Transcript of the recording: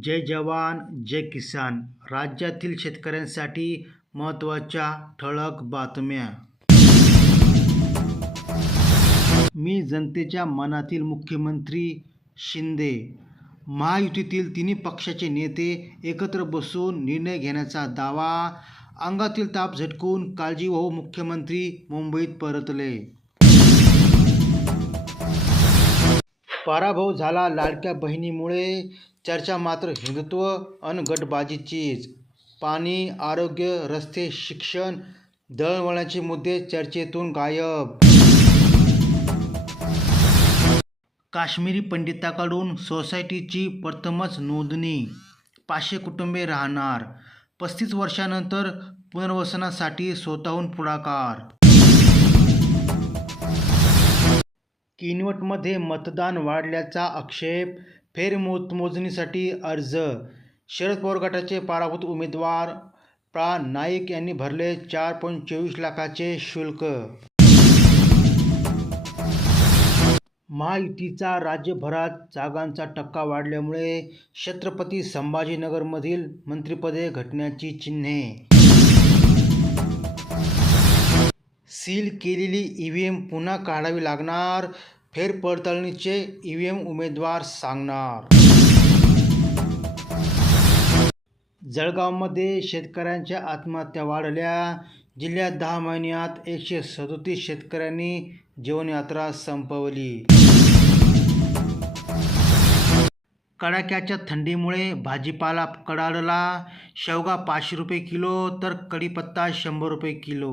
जय जवान जय किसान. राज्यातील शेतकऱ्यांसाठी महत्त्वाच्या ठळक बातम्या. मी जनतेच्या मनातील मुख्यमंत्री शिंदे. महायुतीतील तिन्ही पक्षाचे नेते एकत्र बसून निर्णय घेण्याचा दावा अंगातील ताप झटकून काळजी मुख्यमंत्री मुंबईत परतले. पराभव झाला लाडक्या बहिणीमुळे. चर्चा मात्र हिंदुत्व अन गटबाजीचीच पाणी आरोग्य रस्ते शिक्षण दळणवळणाचे मुद्दे चर्चेतून गायब. काश्मीरी पंडिताकडून सोसायटीची प्रथमच नोंदणी. पाचशे कुटुंबे राहणार. पस्तीस वर्षानंतर पुनर्वसनासाठी स्वतःहून पुढाकार. किनवटमध्ये मतदान वाढल्याचा आक्षेप फेरमोजणीसाठी अर्ज शरद पवार गटाचे पराभूत उमेदवार प्रा नाईक यांनी भरले चार पॉईंट चोवीस लाखाचे शुल्क. महायुतीचा राज्यभरात जागांचा टक्का वाढल्यामुळे छत्रपती संभाजीनगरमधील मंत्रिपदे घटण्याची चिन्हे. सील केलेली ई व्ही एम पुन्हा काढावी लागणार फेरपडताळणीचे ई व्ही एम उमेदवार सांगणार. जळगावमध्ये शेतकऱ्यांच्या आत्महत्या वाढल्या. जिल्ह्यात दहा महिन्यात एकशे सदोतीस शेतकऱ्यांनी जीवनयात्रा संपवली. कडाक्याच्या थंडीमुळे भाजीपाला कडाडला. शेवगा पाचशे रुपये किलो तर कढीपत्ता शंभर रुपये किलो.